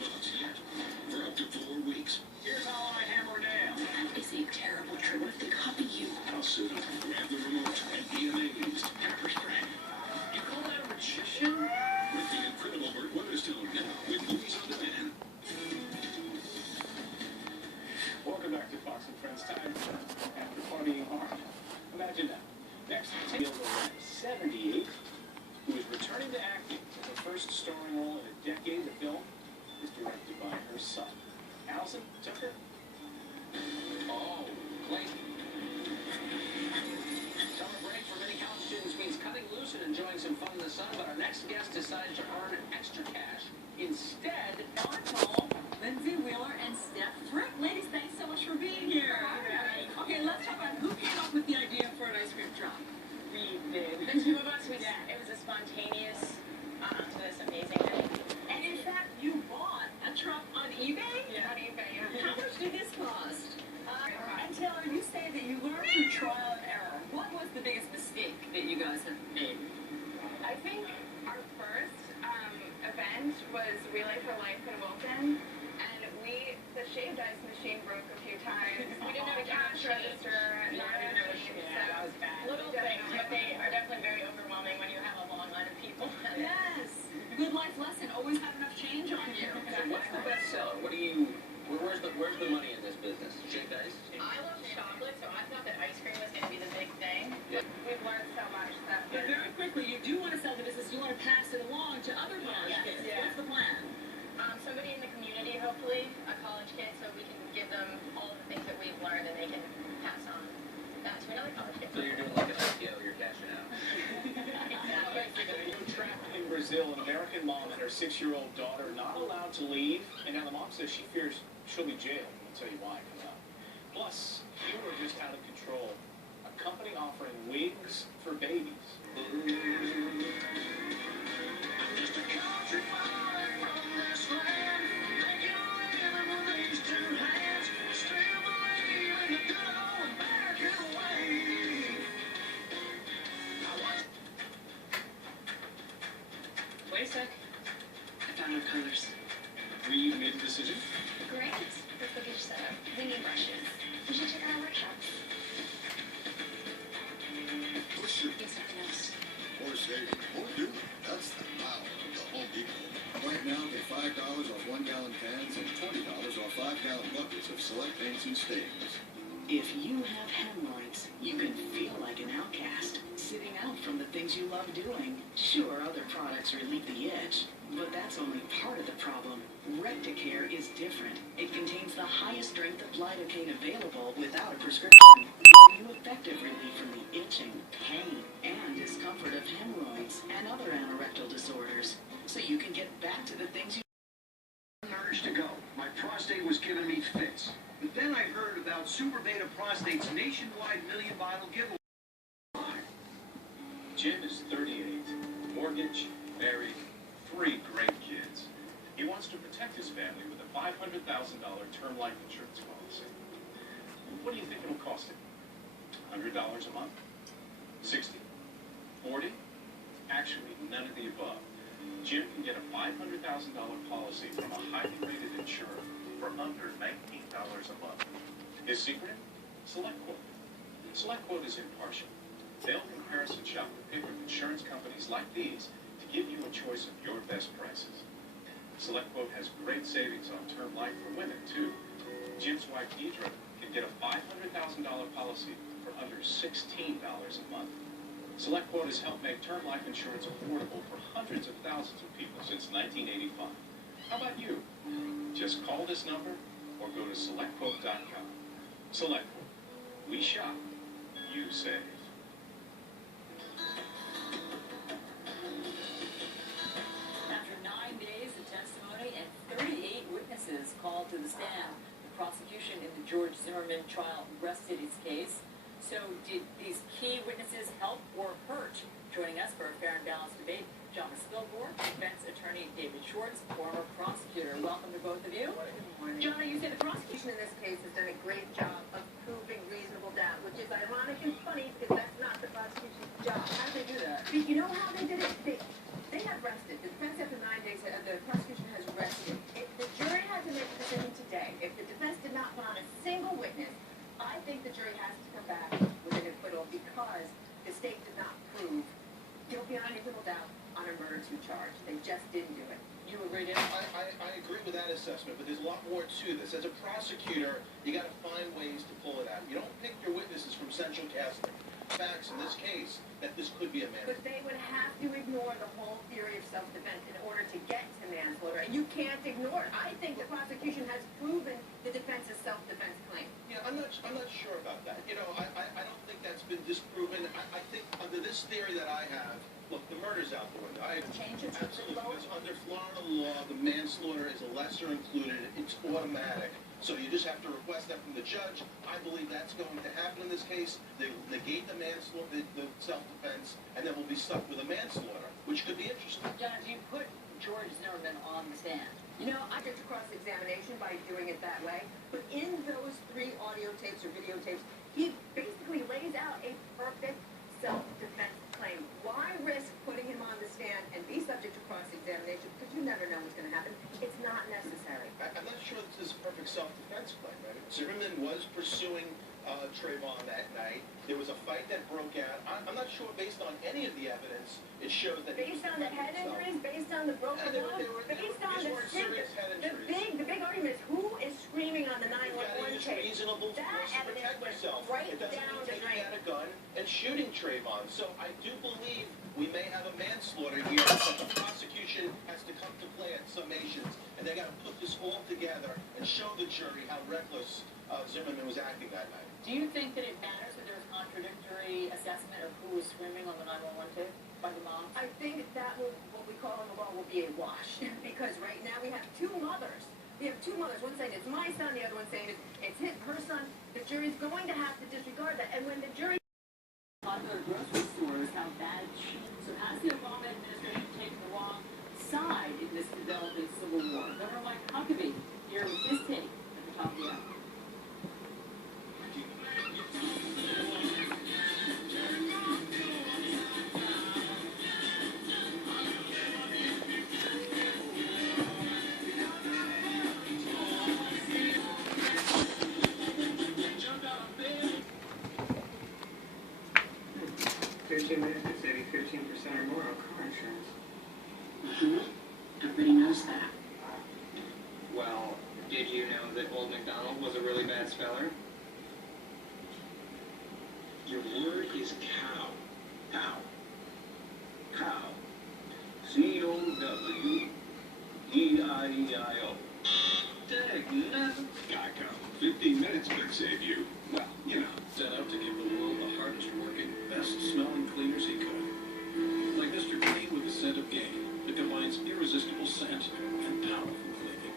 $500 yet for up to 4 weeks. Here's how I hammer nail. That is a terrible trick. What if they copy you? I'll sit up, grab the remote, and be amazed. Pepper spray. You call that a magician? With the incredible Burt Weatherstone now with Movies on Demand. Welcome back to Fox and Friends. Time after partying hard. Imagine that. Next, Taylor 78, who is returning to acting for her first starring role in a decade. The film is directed by her son. Allison Tucker. Oh, Clayton. Summer break for many college students means cutting loose and enjoying some fun in the sun, but our next guest decided to earn extra cash. Instead, Dawn Paul, Lindsay Wheeler, and Steph Frick. Ladies, thanks so much for being here. Okay, let's talk about who came up with the idea for an ice cream truck. We did. The two of us, we did. It was a spontaneous, this amazing day. And in fact, you bought a truck on eBay? Yeah, on eBay, yeah. How much did this cost? And Taylor, you say that you learned through trial and error. What was the biggest mistake that you guys have made? I think our first event was Relay for Life in Wilton, and the shaved ice machine broke a few times. We didn't have a cash register, not a machine, that was bad. Little things, but they are definitely very overwhelming when you have a long line of people. Yes. Good life lesson. Always have enough change on you. so what's the best seller? Where's the money in this business? Shaved ice? I love chocolate, so I thought that ice cream was going to be the big thing. Yeah. We've learned so much that. But very quickly, you do want to sell the business. You want to pass it along to other college kids. Yeah. What's the plan? Somebody in the community, hopefully, a college kid, so we can give them all of the things that we've learned and they can pass on that to another college kid. So you're doing like an IPO, you're cashing out. Exactly. Trapped in Brazil, an American mom and her 6-year-old daughter not allowed to leave, and now the mom says she fears she'll be jailed. I'll tell you why coming up. Plus, you are just out of control. A company offering wigs for babies. I'm just a country boy from this land, making a living with these 2 hands. Still believe in the good old American way. Wait a sec. I found our colors. We made a decision. Great. Let's go get your setup. We need brushes. You should check out our workshops. Push your Need something else. More saving, more doing. That's the power of the Home Depot. Right now, get $5 off 1-gallon cans and $20 off 5-gallon buckets of select paints and stains. If you have hemorrhoids, you can feel like an outcast, sitting out from the things you love doing. Sure, other products relieve the itch, but that's only part of the problem. Recticare is different. It contains the highest strength of lidocaine available without a prescription, giving you effective relief from the itching, pain, and discomfort of hemorrhoids and other anorectal disorders, so you can get back to the things you urge to go. My prostate was giving me fits. But then I heard about Super Beta Prostate's nationwide million-bottle giveaway. Jim is 38, mortgage, married, 3 great kids. He wants to protect his family with a $500,000 term life insurance policy. What do you think it'll cost him? $100 a month? 60? 40? Actually, none of the above. Jim can get a $500,000 policy from a highly rated insurer for under $19 a month. His secret? SelectQuote. SelectQuote is impartial. They'll comparison shop with paper insurance companies like these to give you a choice of your best prices. SelectQuote has great savings on term life for women, too. Jim's wife, Deidre, can get a $500,000 policy for under $16 a month. SelectQuote has helped make term life insurance affordable for hundreds of thousands of people since 1985. How about you? Just call this number or go to SelectQuote.com. SelectQuote. We shop. You save. After 9 days of testimony and 38 witnesses called to the stand, the prosecution in the George Zimmerman trial rested its case. So did these key witnesses help or hurt? Joining us for a fair and balanced debate, John Spilgore, defense attorney David Schwartz, former prosecutor. Welcome to both of you. John, you say the prosecution in this case has done a great job of proving reasonable doubt, which is ironic and funny because that's not the prosecution's job. How did they do that? You know how they did it? They have rested. The defense after 9 days, the prosecution has rested. The think the jury has to come back with an acquittal because the state did not prove guilt beyond reasonable doubt on a murder 2 charge. They just didn't do it. You agree, Dan? I agree with that assessment, but there's a lot more to this. As a prosecutor, you got to find ways to pull it out. You don't pick your witnesses from central casting. Facts in this case that this could be a But manslaughter. they would have to ignore the whole theory of self-defense in order to get to manslaughter, and you can't ignore it. I think the prosecution has proven the defense's self-defense claim. Yeah, I'm not sure about that. You know, I don't think that's been disproven. I think under this theory that I have, look, the murder's out the window. Change it to Absolutely, lower. because under Florida law, the manslaughter is a lesser included. It's automatic. So you just have to request that from the judge. I believe that's going to happen in this case. They will negate the manslaughter, the self-defense, and then we'll be stuck with a manslaughter, which could be interesting. John, do you put George Zimmerman on the stand? You know, I get to cross-examination by doing it that way, but in those 3 audio tapes or videotapes, he basically lays out a perfect self-defense claim. Why risk putting him on the stand and be subject to cross-examination? Because you never know what's going to happen. It's not necessary. I'm not sure this is a perfect self-defense claim. Right? Zimmerman was pursuing Trayvon that night. There was a fight that broke out. I'm not sure, based on any of the evidence, it shows that... Based on the head injuries, based on the broken lung, based on the serious head injuries. the big argument is who is screaming on the You've got to 911 use tape. reasonable That force to evidence protect went yourself. right It doesn't down mean the taking drain. out a gun and shooting Trayvon. So I do believe we may have a manslaughter here, but the prosecution has to come to play at summations, and they got to put this all together and show the jury how reckless Zimmerman was acting that night. Do you think that it matters that there's contradictory assessment of who was screaming on the 911 tape by the mom? I think that will, what we call in the law, will be a wash. Because right now we have 2 mothers. We have 2 mothers. One saying it's my son, the other one saying it's her son. The jury's going to have to disregard that. And when the jury... Popular grocery stores have bad cheese. So has the Obama administration taken the wrong side in this developing civil war? Governor Mike Huckabee here with his take at the top of the hour. Minutes could save you 15% or more on car insurance. Everybody knows that. Well, did you know that Old MacDonald was a really bad speller? Your word is cow. Cow. Cow. C-O-W-E-I-E-I-O. Dang, nothing. Geico. 15 minutes could save you. Well, you know. Set out to give the world the hardest working, best smelling cleaners he could. Like Mr. Clean with the scent of game that combines irresistible scent and powerful cleaning.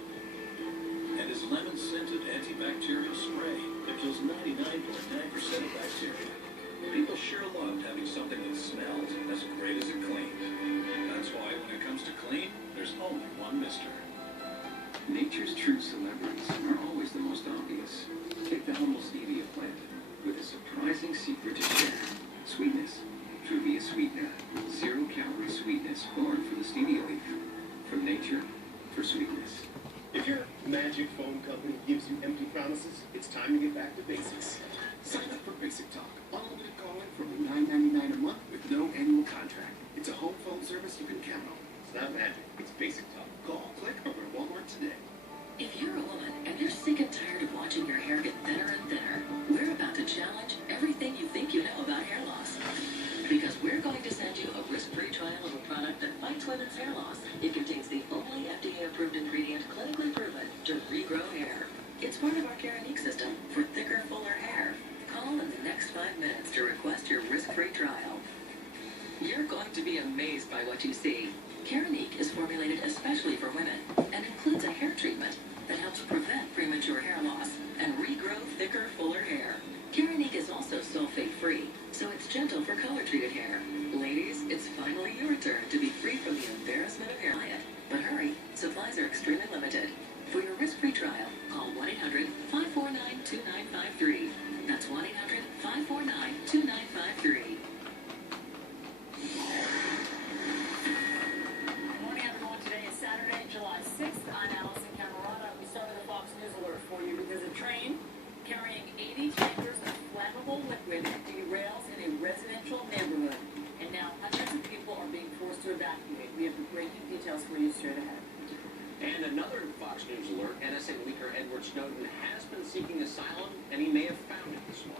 And his lemon scented antibacterial spray that kills 99.9% of bacteria. People sure loved having something that smells as great as it cleans. That's why when it comes to clean, there's only one Mister. Nature's true celebrities are always the most obvious. Take the humble stevia plant, with a surprising secret to share. Sweetness. Truvia sweetener. 0-calorie sweetness born from the stevia leaf. From nature, for sweetness. If your magic phone company gives you empty promises, it's time to get back to basics. Sign up for Basic Talk. Unlimited calling for only $9.99 a month with no annual contract. It's a home phone service you can count on. It's not magic. It's Basic Talk. Call, click, or go to Walmart today. If you're a woman and you're sick and tired of watching your hair get thinner and thinner, we're about to challenge everything you think you know about hair loss. Because we're going to send you a risk-free trial of a product that fights women's hair loss. It contains the only FDA-approved ingredient clinically proven to regrow hair. It's part of our Keranique system for thicker, fuller hair. Call in the next 5 minutes to request your risk-free trial. You're going to be amazed by what you see. Keranique is formulated especially for women and includes a hair treatment that helps prevent premature hair loss and regrow thicker, fuller hair. Keranique is also sulfate-free, so it's gentle for color-treated hair. Ladies, it's finally your turn to be free from the embarrassment of hair diet. But hurry, supplies are extremely limited. For your risk-free trial, call 1-800-549-2953. That's 1-800-549-2953. Good morning, everyone. Today is Saturday, July 6th. I'm Allison Camerata. We started the Fox News Alert for you because a train carrying 80 tankers residential neighborhood. And now hundreds of people are being forced to evacuate. We have the breaking details for you straight ahead. And another Fox News alert, NSA leaker Edward Snowden has been seeking asylum, and he may have found it this morning.